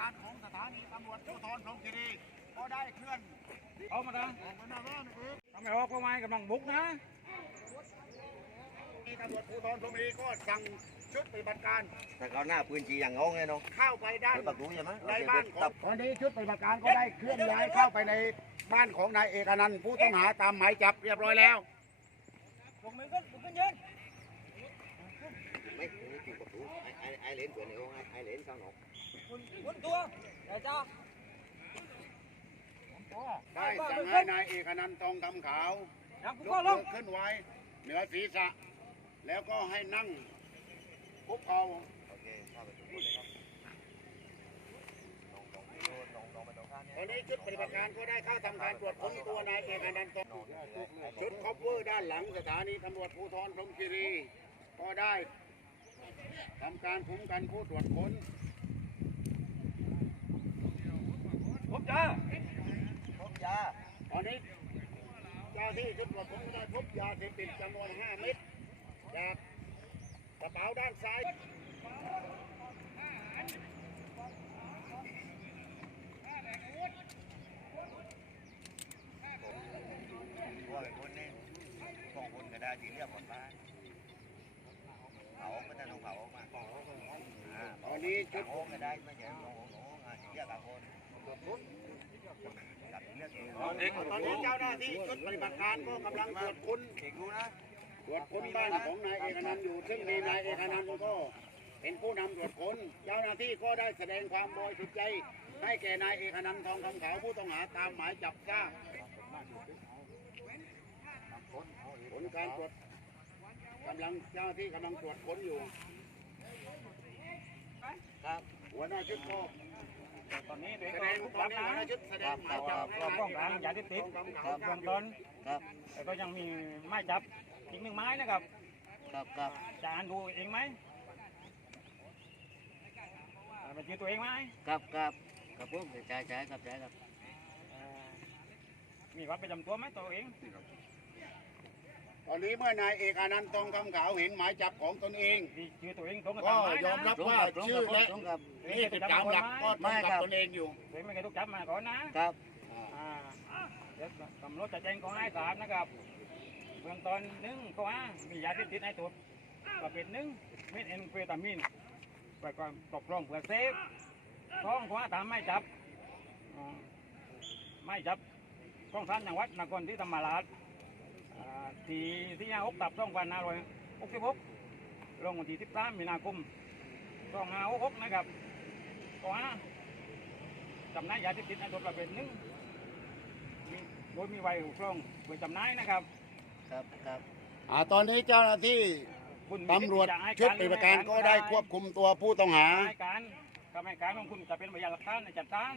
การของสถานีตำรวจภูธรพรหมคีรีก็ได้เคลื่อนเอามาดังออกมาหน้าบ้านนะครับทำไมออกก็ไม่กำลังบุกนะที่ตำรวจภูธรพรหมคีรีก็สั่งชุดปฏิบัติการแต่เขาหน้าปืนจีอย่างงงไงเนาะเข้าไปด้านเปิดประตูใช่ไหมในบ้านของตอนนี้ชุดปฏิบัติการก็ได้เคลื่อนย้ายเข้าไปในบ้านของนายเอกอนันต์ผู้ต้องหาตามหมายจับเรียบร้อยแล้วลงมือขึ้นลงขึ้นยืนไม่อยู่ประตูไอ้ไอ้ไอ้เลนตัวนี้ไอ้ไอ้เลนข้างนอก คุณคุณตัวเดี๋ยวจ้าได้สั่งให้นายเอกอนันต์ทองคำขาวยังคุณยก็กลมืองขึ้นไว้เหนือศีรษะ แล้วก็ให้นั่งคุกเข่าโอเคเข้าไปถึงคนเลยครับลงลงลงลงลงไปตรงข้างตอนนี้ชุดปฏิบัติการก็ได้เข้าทำการตรวจค้นตัวนายเอกอนันต์ทองนอนอยู่เลยชุดคอปเวอร์ด้านหลังสถานีตำรวจภูธรพรหมคีรี ก็ได้ทำการคุ้มกันผู้ตรวจค้น ผมจ้าพบยาตอนนี้เจ้าที่ชุดตรวจค้นก็ได้พบยาเสพติดจำนวน5เม็ดจากกระเป๋าด้านซ้ายตัวเป็นคนนี่สองคนก็ได้ทีเรียกหมดบ้านเผาก็จะต้องเผาออกมาอ่าตอนนี้ชุดโอ้ก็ได้ไม่ใช่ลงหนูอ่าทีเรียกกับคน ตอนนี้เจ้าหน้าที่ชุดปฏิบัติการก็กำลังตรวจค้นเด็กรู้นะตรวจค้นบ้านของนายเอกนันต์อยู่ ซึ่งมีนายเอกนันต์ก็เป็นผู้นำตรวจค้น เจ้าหน้าที่ก็ได้แสดงความบริสุทธิ์ใจ ให้แก่นายเอกนันต์ทองคำขาวผู้ต้องหาตามหมายจับทราบผลการตรวจกำลังเจ้าหน้าที่กำลังตรวจค้นอยู่ ครับ หัวหน้าชุดก็ ตอนนี้เด็กแสก็ดงทุกตรัอบนนี้นะหัวหน้าชุดแสดงหมายจับให้เรานายป้องกันยาเสพติดทองคำคขารัวบเบื้องต้นครับแต่ก็ยังมีไม้จับอีกหนึ่งไม้นะครับครับครับจะอ่านดูเองไหมอ่าบัญชีตัวเองไหมครับครับครับผมใช่ใช่ครับใช่ครับอ่ามีวัดประจำตัวไหมตัวเองต อนนี้เมื่อนายเอกอนันต์ทองคำขาวเห็นหมายจับของตนเองที่ชื่อตัวเองตรงกับก็ตามไม้ยอมรันะบว่าชื่อและตรงกับ นี่สิบสามหลักก็ตรงกับตนเองอยู่ตัวเองไม่เคยถูกจับมาก่อนนะครับ อ่าเดี๋ยวตำรวจจะแจ้งข้อหาให้ทราบนะครับเบื้องต้นหนึ่งข้อหามียาเสพติดในตัวประเภทหนึ่งเม็ดเอ็นเฟตามีนไปก่อนตกลงเพื่อเสพสองข้อหาตามไม่จับอ่าไม่จับกองทัพจังหวัดนครศรีธรรมราชอ่า ที่ที่ยาหกตับสองพันห้าร้อยหกสิบหกลงวันที่สิบสามมีนาคมสองห้าหกหกนะครับข้อหาจำหนายยาเสพติดในตัวประเภทหนึ่งมีโดยมีไว้ครองไว้จำหน่ายนะครับครับครับอ่าตอนนี้เจ้าหน้าที่คุณมีตำรวจสิทธิ์ที่ะให้ชุดปฏิบัติการก็ได้ควบคุมตัวผู้ต้องหาให้การคำให้การของคุณจะเป็นพยานหลักฐานในจัดการ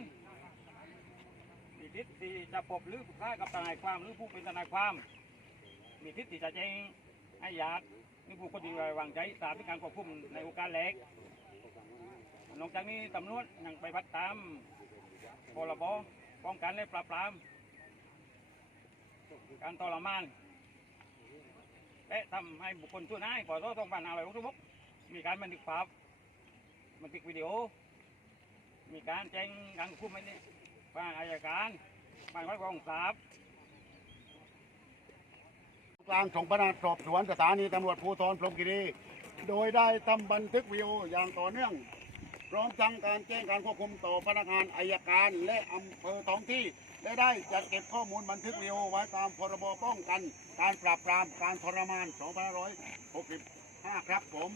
มีทิศที่จะพบหรือปรึกษากับทนายความหรือผู้เป็นทนายความ มีทิศที่จะแจ้งให้ญาติหรือผู้คนที่ไว้วางใจทราบถึงการควบคุมในโอกาสแรกนอกจากนี้ตำรวจยังไปพัดตามพรบป้องกันและปราบปราม การทรมานและทำให้บุคคลชั่วร้ายพอรต้องพันอะไรทุกมีการบันทึกภาพบันทึกวิดีโอ มีการแจ้งการควบคุมไว้นี่ผ่านอายการผ่านไว้กองสาบ กลางส่งพนักงานสอบสวนสถานีตำรวจภูธรพรหมคีรีโดยได้ทำบันทึกวิดีโออย่างต่อเนื่อง พร้อมทั้งการแจ้งการควบคุมต่อพนักงานอายการและอำเภอท้องที่และได้จัดเก็บข้อมูลบันทึกวิดีโอไว้ตามพรบป้องกัน การปราบปรามการทรมาน 2565 ครับผม